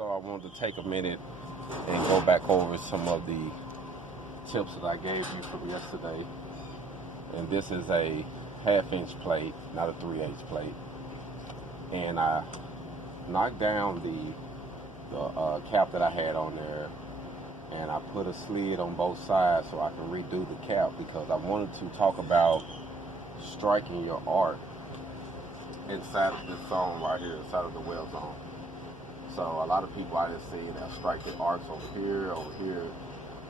So I wanted to take a minute and go back over some of the tips that I gave you from yesterday. And this is a 1/2-inch plate, not a 3/8 plate. And I knocked down the cap that I had on there, and I put a slid on both sides so I can redo the cap, because I wanted to talk about striking your arc inside of this zone right here, inside of the weld zone. So a lot of people I just see that strike their arcs over here,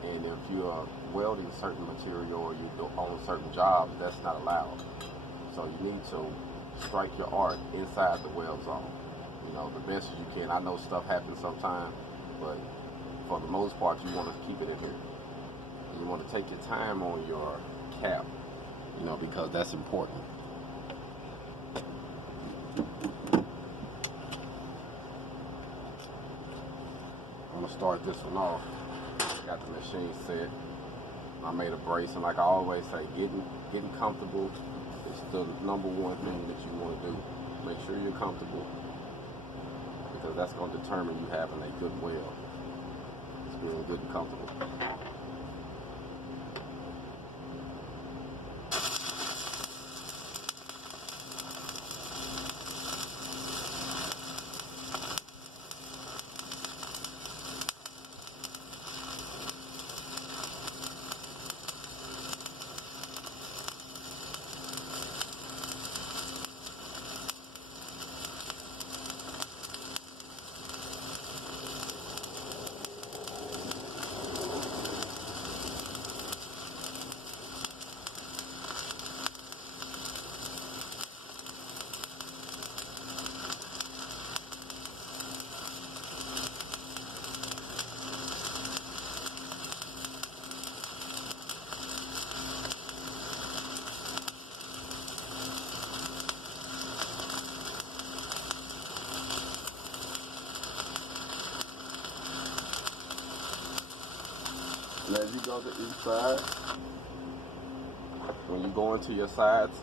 and if you're welding certain material or you do on certain jobs, that's not allowed. So you need to strike your arc inside the weld zone, you know, the best as you can. I know stuff happens sometimes, but for the most part, you want to keep it in here. You want to take your time on your cap, you know, because that's important. I'm gonna start this one off. Got the machine set. I made a brace, and like I always say, getting comfortable is the number one thing that you want to do. Make sure you're comfortable, because that's going to determine you having a good weld. It's being good and comfortable. And as you go to each side, when you go into your sides,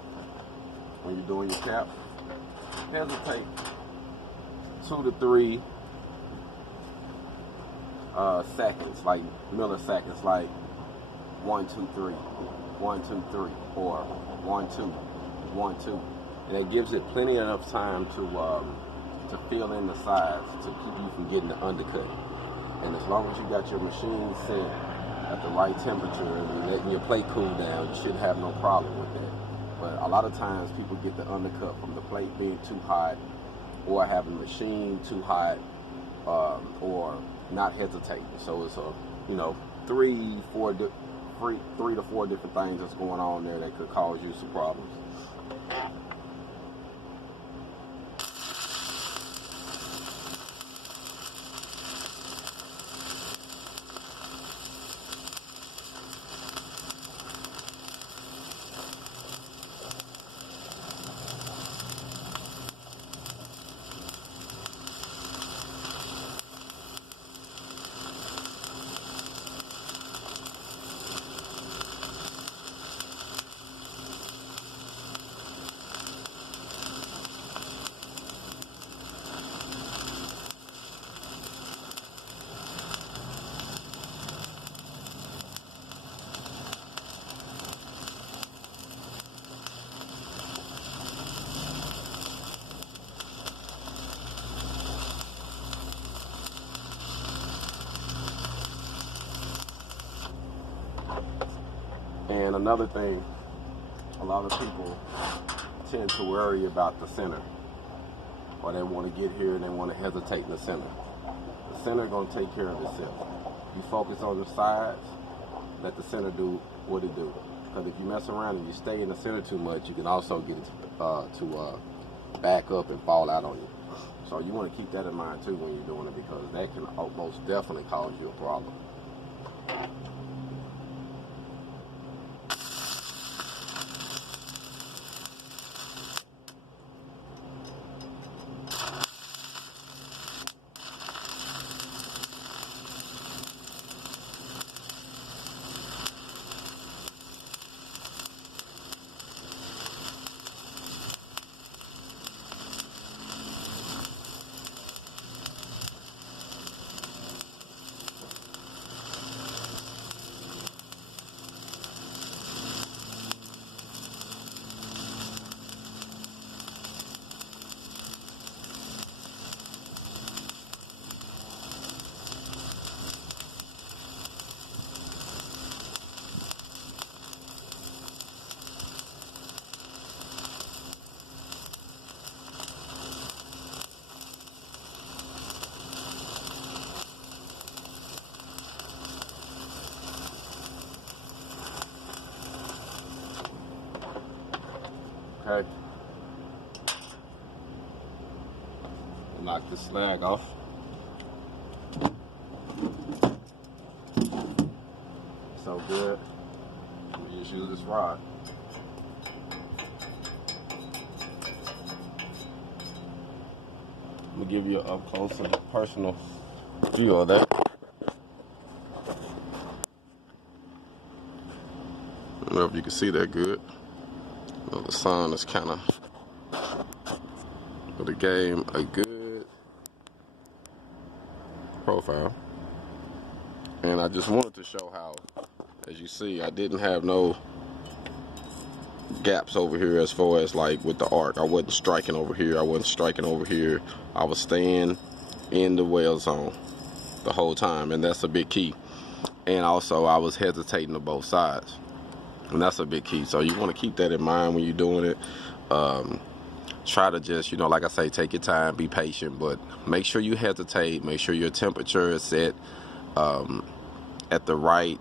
when you're doing your cap, hesitate 2 to 3 seconds, like milliseconds, like 1, 2, 3, 1, 2, 3, or 1, 2, 1, 2. And it gives it plenty enough time to fill in the sides to keep you from getting the undercut. And as long as you got your machine set at the right temperature and you're letting your plate cool down, you shouldn't have no problem with that. But a lot of times people get the undercut from the plate being too hot, or having the machine too hot, or not hesitating. So it's a, you know, 3 to 4 different things that's going on there that could cause you some problems. And another thing, a lot of people tend to worry about the center, or they want to get here and they want to hesitate in the center. The center is going to take care of itself. You focus on the sides, let the center do what it do. Because if you mess around and you stay in the center too much, you can also get it to back up and fall out on you. So you want to keep that in mind too when you're doing it, because that can most definitely cause you a problem. knock the slag off. So good. We just use this rod. I'm gonna give you an up close and personal view of that. I don't know if you can see that good. Well, the sun is kind of, but it gave a good profile. And I just wanted to show how, as you see, I didn't have no gaps over here as far as like with the arc. I wasn't striking over here. I wasn't striking over here. I was staying in the weld zone the whole time, and that's a big key. And also I was hesitating to both sides, and that's a big key. So you want to keep that in mind when you're doing it. Try to just, you know, like I say, take your time, be patient, but make sure you hesitate. Make sure your temperature is set at the right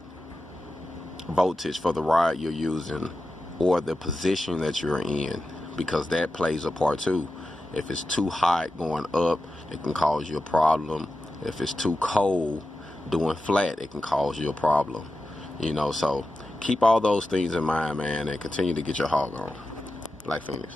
voltage for the rod you're using, or the position that you're in, because that plays a part too. If it's too hot going up, it can cause you a problem. If it's too cold doing flat, it can cause you a problem. You know, so keep all those things in mind, man, and continue to get your hog on. Like Phoenix.